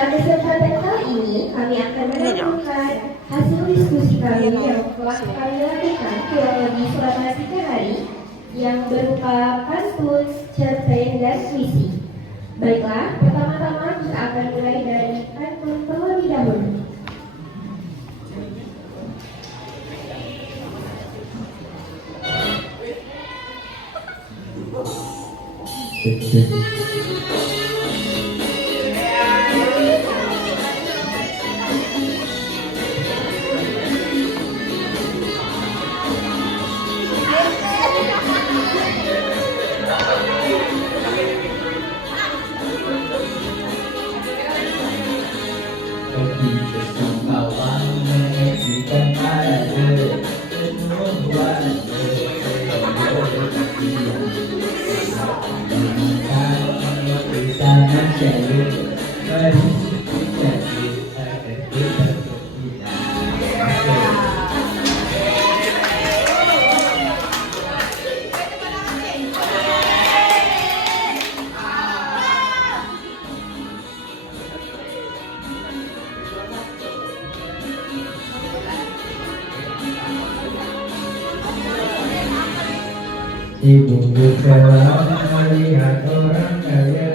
Pada kesempatan kali ini kami akan menampilkan hasil diskusi kami yang telah kami lakukan kurang lebih selama 3 hari yang berupa pantun, cerpen, dan puisi. Baiklah, pertama-tama kita akan mulai dari pantun terlebih dahulu. Ibu telah melihat orang kaya,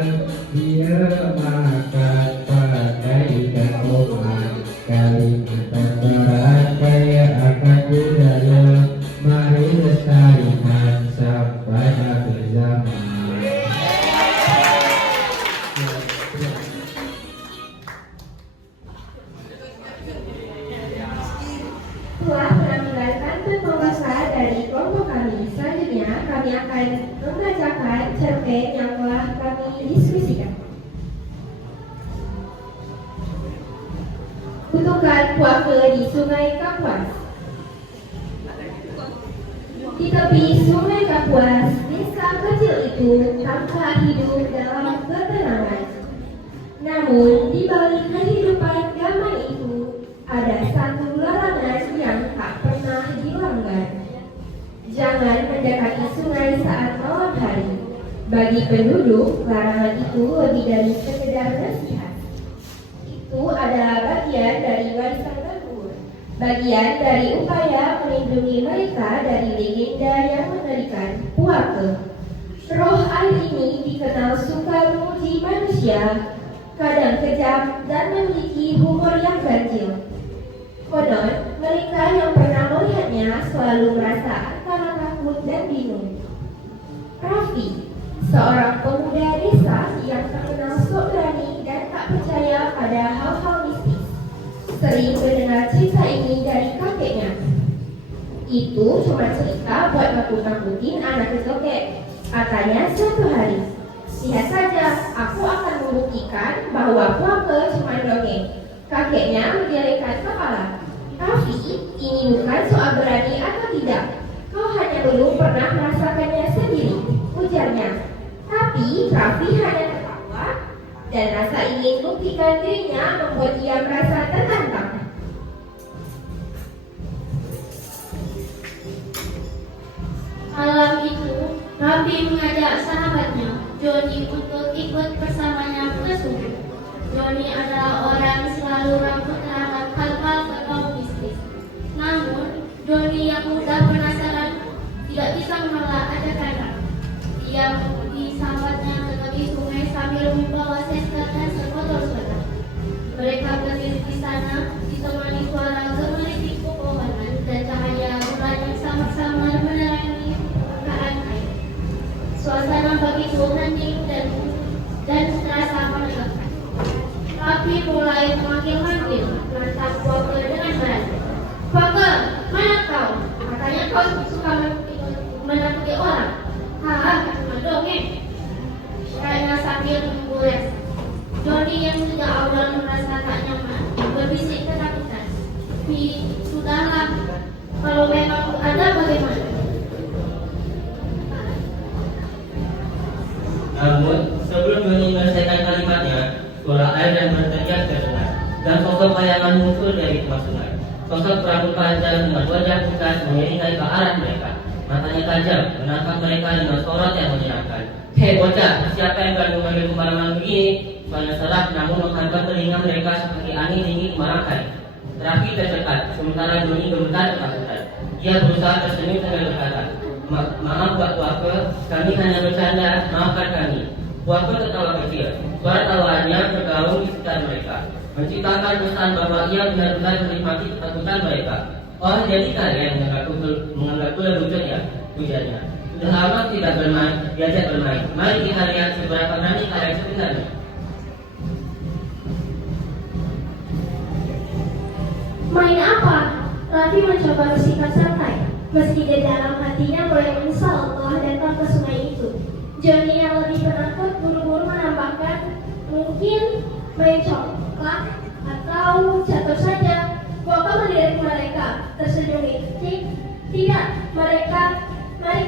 dia makan pakai ikan koma. Kalimantan Barat kaya akan budaya, mari lestarikan sampai akhir zaman. Setelah penampilan pantun pembaca dari kelompok kami, selanjutnya kami akan membacakan cerpen yang telah kami diskusikan. Kutukan Puake di Sungai Kapuas. Di tepi Sungai Kapuas, desa kecil itu tampak hidup dalam ketenangan. Namun, di balik kehidupan zaman itu, ada satu larangan yang tak pernah dilanggar. Jangan mendekati sungai saat malam hari. Bagi penduduk, larangan itu lebih dari sekedar nasihat. Itu adalah bagian dari warisan leluhur, bagian dari upaya melindungi mereka dari legenda yang mengerikan, Puake. Roh air ini dikenal suka memuji manusia, kadang kejam dan memiliki humor yang ganjil. Konon, mereka yang pernah melihatnya selalu merasa antara takut dan bingung. Raffi, seorang pemuda desa yang terkenal sok berani dan tak percaya pada hal-hal mistis, sering mendengar cerita ini dari kakeknya. Itu cuma cerita buat nakut-nakutin anak kecil kek, katanya suatu hari. Lihat saja, aku akan membuktikan bahwa Puake cuma dongeng. Kakeknya menggelengkan kepala. Raffi, ini bukan soal berani atau tidak. Kau hanya belum pernah merasakannya sendiri, ujarnya. Tapi Raffi hanya tertawa dan rasa ingin buktikan dirinya membuat ia merasa tertantang. Malam itu, Raffi mengajak sahabatnya, Johnny, untuk ikut bersamanya ke sungai. Johnny adalah orang yang selalu ragu terhadap hal-hal berbau mistis. Namun, Johnny yang mudah penasaran tidak bisa menolak ajakannya. Dia mengikuti sahabatnya ke tepi sungai sambil membawa senter dan sebotol soda. Mereka berdiri di sana, ditemani suara gemericik pepohonan dan cahaya bulan yang samar-samar menerangi permukaan air. Suasana begitu hening dan terasa menegangkan. Raffi mulai memanggil-manggil, menatap Puake dengan berani. Puake, mana kau? Katanya kau suka menakuti orang. Hah, cuma dongeng. Kayaknya sambil menggores. Johnny yang sejak awal merasa tak nyaman berbisik ketakutan. Sudahlah, kalau memang ada bagaimana? Namun, sebelum Johnny menyelesaikan kalimatnya, suara air yang berteriak terdengar, dan sosok bayangan muncul dari tengah sungai. Sosok berambut panjang dengan wajah pucat mengiringi ke arah mereka. Matanya tajam, menatap mereka dengan sorot yang menyenangkan. Hei bocah, siapa yang berani mengambil sembarangan begini? Suara serak namun menghantam telinga mereka seperti angin dingin kemarahan. Raffi tercekat, sementara Joni gemetar ketakutan. Dia berusaha tersenyum sambil berkata, Maaf Pak Puake, kami hanya bercanda, maafkan kami. Puake tertawa kecil, suara tawaannya bergaung di sekitar mereka, menciptakan kesan bahwa ia benar-benar menikmati ketakutan mereka. Oh, jadi kalian menganggapku lucu ya, ujarnya. Sudah lama tidak diajak bermain. Mari kita lihat seberapa berani kalian sebenarnya. Main apa? Raffi mencoba bersikap santai, meski di dalam hatinya mulai menyesal telah datang ke sungai itu. Joni yang lebih penakut buru-buru menambahkan, mungkin main coklat atau catur saja. Puake melirik mereka, tersenyum licik. Tidak, mari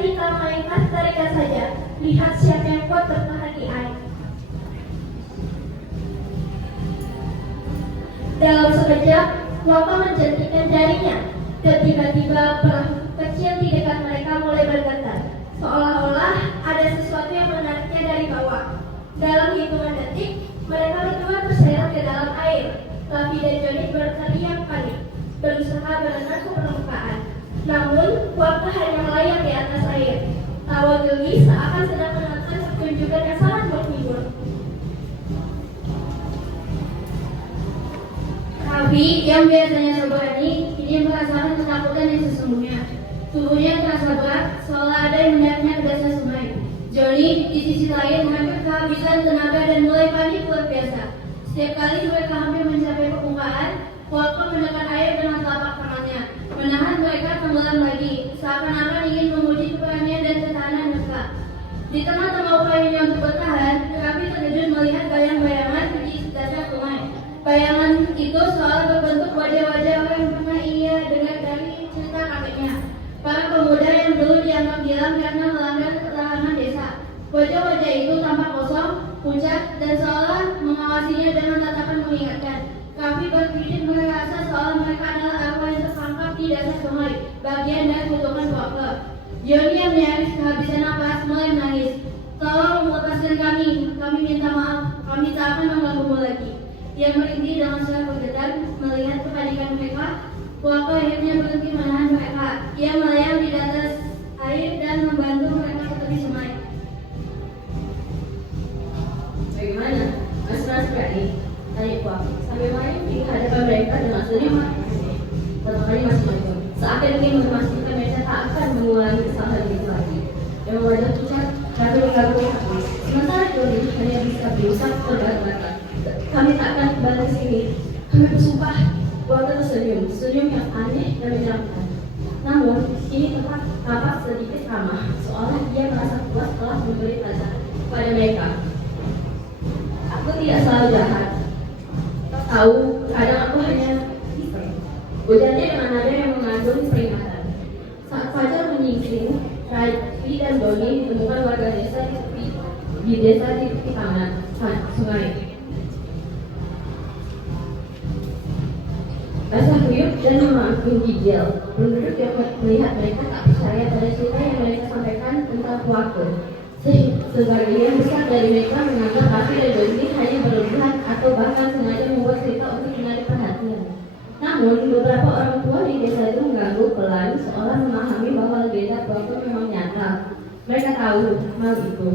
kita mainkan tarikan saja. Lihat siapa yang kuat bertahan di air. Dalam sekejap, Puake menjentikan jarinya. Dan tiba-tiba perahu kecil di dekat mereka mulai bergetar, seolah-olah ada sesuatu yang menariknya dari bawah. Dalam hitungan detik, mereka berdua terseret ke dalam air. Raffi dan Joni berteriak panik, berusaha berenang ke permukaan. Namun, Puake hanya melayang di atas air. Tawa geli seakan sedang menonton pertunjukan yang sangat menghibur. Raffi yang biasanya berani, kini merasakan ketakutan yang sesungguhnya. Tubuhnya terasa berat, seolah ada yang menariknya ke dasar sungai. Joni di sisi lain hampir kehabisan tenaga dan mulai panik luar biasa. Setiap kali mereka hampir mencapai permukaan, Puake menekan air dengan telapak tangannya, menahan mereka tenggelam lagi, seakan-akan ingin menguji keberanian dan ketahanan mereka. Di tengah-tengah upayanya untuk bertahan, Raffi terkejut melihat bayang-bayangan di dasar sungai. Bayangan itu seolah berbentuk wajah-wajah orang yang pernah ia dengar dari cerita kakeknya. Para pemuda yang dulu dianggap gilang karena melanggar larangan desa. Wajah-wajah itu tampak kosong, pucat, dan seolah mengawasinya dengan tatapan mengingatkan. Raffi berpikir merasa seolah mereka adalah arwah yang terperangkap di dasar sungai, bagian dari kutukan Puake. Joni yang nyaris kehabisan napas mulai menangis. Tolong lepaskan kami minta maaf, kami tak akan mengganggumu lagi. Dia merintih dengan suara bergetar melihat kepanikan mereka. Puake akhirnya berhenti menahan mereka. Ia melayang di atas air dan membantu mereka ke tepi sungai. Bagaimana? Mas berani? Tanya Puake sambil main di hadapan mereka dengan senyum. Satu kali masih maju, seakan ingin memastikan mereka tak akan mengulangi kesalahan itu lagi. Dengan wajah pucat, Raffi mengganggu hati. Sementara Joni hanya bisa berusaha terbata-bata. Kami tak akan kembali ke sini. Kami bersumpah. Puake tersenyum, senyum yang aneh dan menyeramkan. Namun, kini tampak sedikit ramah, seolah dia merasa puas telah memberi pelajaran kepada mereka. Aku tidak selalu jahat. Tahu, kadang aku hanya iseng. Ujarnya dengan nada yang mengandung peringatan. Saat fajar menyingsing, Raffi dan Joni ditemukan warga desa di tepi kanan sungai. Basah kuyup dan menggigil. Penduduk yang melihat mereka tak percaya pada cerita yang mereka sampaikan tentang Puake. Sebagian besar dari mereka menganggap Raffi dan Joni hanya berlebihan atau bahkan sengaja membuat cerita untuk menarik perhatian. Namun, beberapa orang tua di desa itu mengganggu pelan seolah memahami bahwa legenda Puake memang nyata. Mereka tahu hal itu.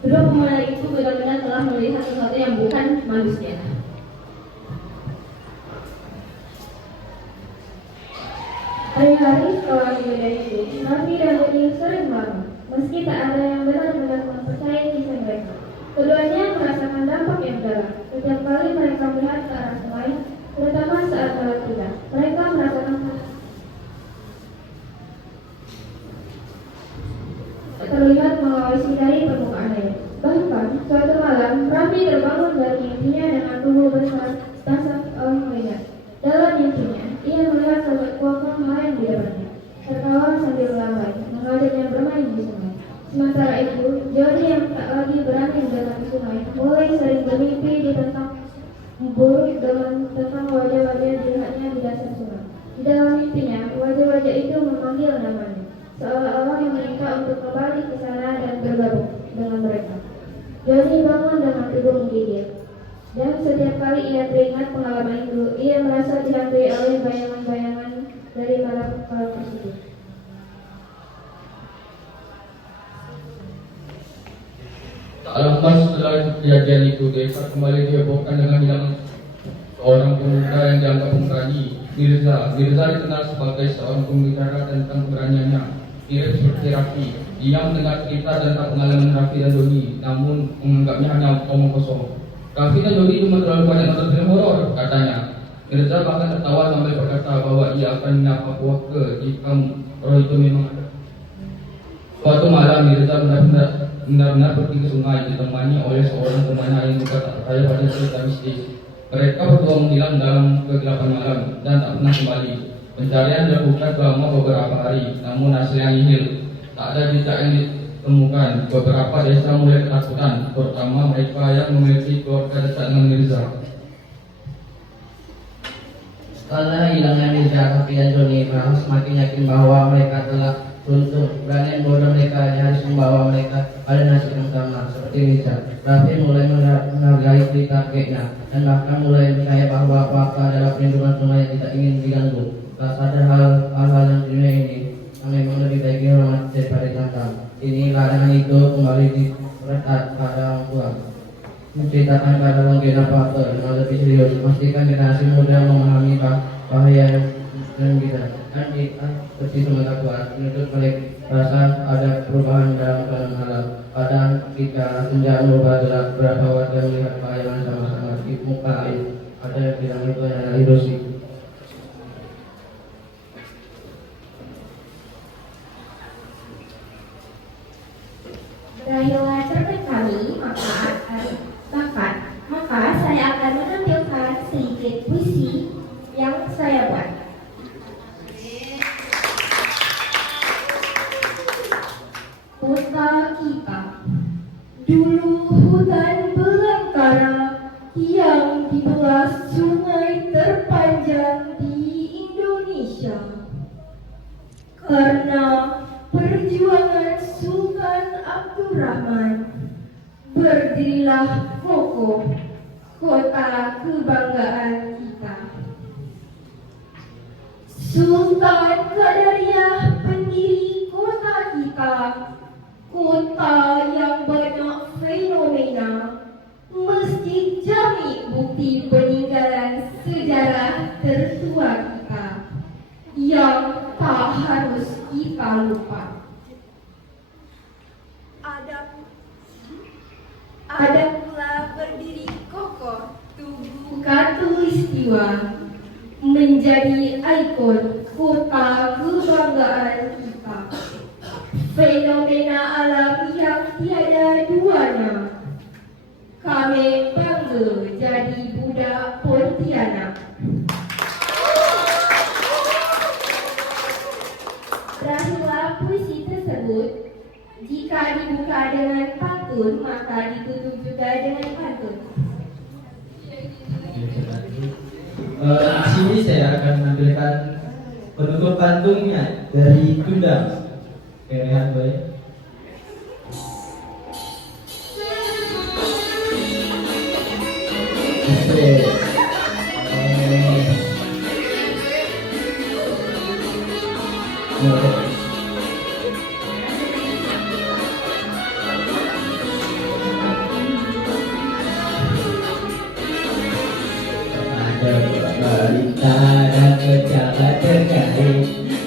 Kedua pemuda itu benar-benar telah melihat sesuatu yang bukan manusia. Hari-hari setelah kejadian itu, Raffi dan Joni sering marah, meski tak ada yang benar-benar mempercayai kisah mereka. Keduanya merasakan dampak yang dalam. Setiap kali mereka melihat ke arah sungai, terutama saat malam tiba, mereka merasakan terlihat mengawasi dari permukaan air. Bahkan, suatu malam, Raffi terbangun dari mimpinya dengan tubuh besar oleh melihat. Dalam mimpinya, ia melihat sosok Puake melayang di depannya, tertawa sambil melambai, mengajaknya bermain di sungai. Sementara itu, Joni yang tak lagi berani mendatangi sungai, mulai sering bermimpi tentang buruk dengan tentang wajah-wajah dilihatnya di dasar sungai. setiap kali ia teringat pengalaman itu, ia merasa dihantui oleh bayangan-bayangan dari malam-malam tersebut. Tak lama setelah kejadian itu, Gaifar kembali dihebohkan dengan hilang seorang pemuda yang dianggap pemberani, Mirza. Mirza dikenal sebagai seorang pembicara tentang keberaniannya, mirip seperti Raffi. Dia mendengar cerita tentang pengalaman Raffi dan Doni, namun menganggapnya hanya omong kosong. Raffi dan Doni cuma terlalu banyak nonton film horor, katanya. Mirza bahkan tertawa sambil berkata bahwa ia akan menyapa puaka jika roh itu memang ada. Suatu malam Mirza benar-benar pergi ke sungai ditemani oleh seorang temannya yang juga tak percaya pada cerita mistis. Mereka berdua menghilang dalam kegelapan malam dan tak pernah kembali. Pencarian dilakukan selama beberapa hari, namun hasilnya nihil. Tak ada jejak yang ditemukan. Beberapa desa mulai ketakutan, terutama mereka yang memiliki keluarga dekat dengan Mirza. Setelah hilangnya Mirza, Raffi dan Doni semakin yakin bahwa mereka telah beruntung. Berani bodoh mereka harus membawa mereka pada nasib yang sama seperti Mirza. Raffi mulai menghargai cerita kakeknya dan bahkan mulai percaya bahwa puaka adalah perlindungan sungai yang tidak ingin diganggu. Tak sadar hal-hal yang dunia ini yang memang lebih baik dihormati daripada ditantang. Ini larangan itu kembali diperketat pada orang tua. Menceritakan pada orang gena faktor dengan lebih serius, memastikan generasi muda memahami bahaya dan kita dan seperti semata kuat menuntut oleh perasaan ada perubahan dalam keadaan alam. Keadaan kita sejak berubah gelap, berapa warga melihat bayangan sama-sama di muka air. Ada yang bilang itu adalah ilusi. Berakhirlah cerpen kami, maka saya akan menampilkan sedikit puisi yang saya buat. Kota kita, dulu hutan belantara yang dibelah sungai terpanjang di Indonesia. Karena perjuangan Sultan Abdurrahman, berdirilah kokoh kota kebanggaan kita. Sultan Qadariyah pendiri kota kita, kota yang banyak fenomena, Masjid Jami bukti peninggalan sejarah tertua kita yang tak harus kita lupa. Ada pula berdiri kokoh Tugu Katulistiwa, menjadi ikon kota kebanggaan kita. Fenomena alam yang tiada duanya. Kami bangga jadi budak Pontianak. Berakhirlah puisi tersebut. Jika dibuka dengan pantun, maka ditutup juga dengan pantun. Di sini saya akan menampilkan penutup pantunnya dari Tunda. Rehat boleh. Balita dan pejabat terkait,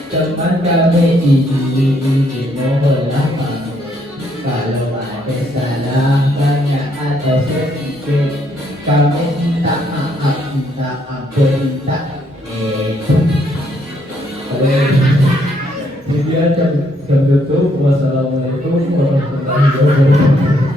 teman kami ini mohonlah maaf kalau ada salah banyak atau sedikit. Kami minta maaf, minta ampun, minta Kemudian jam tutup. Wassalamualaikum warahmatullahi wabarakatuh.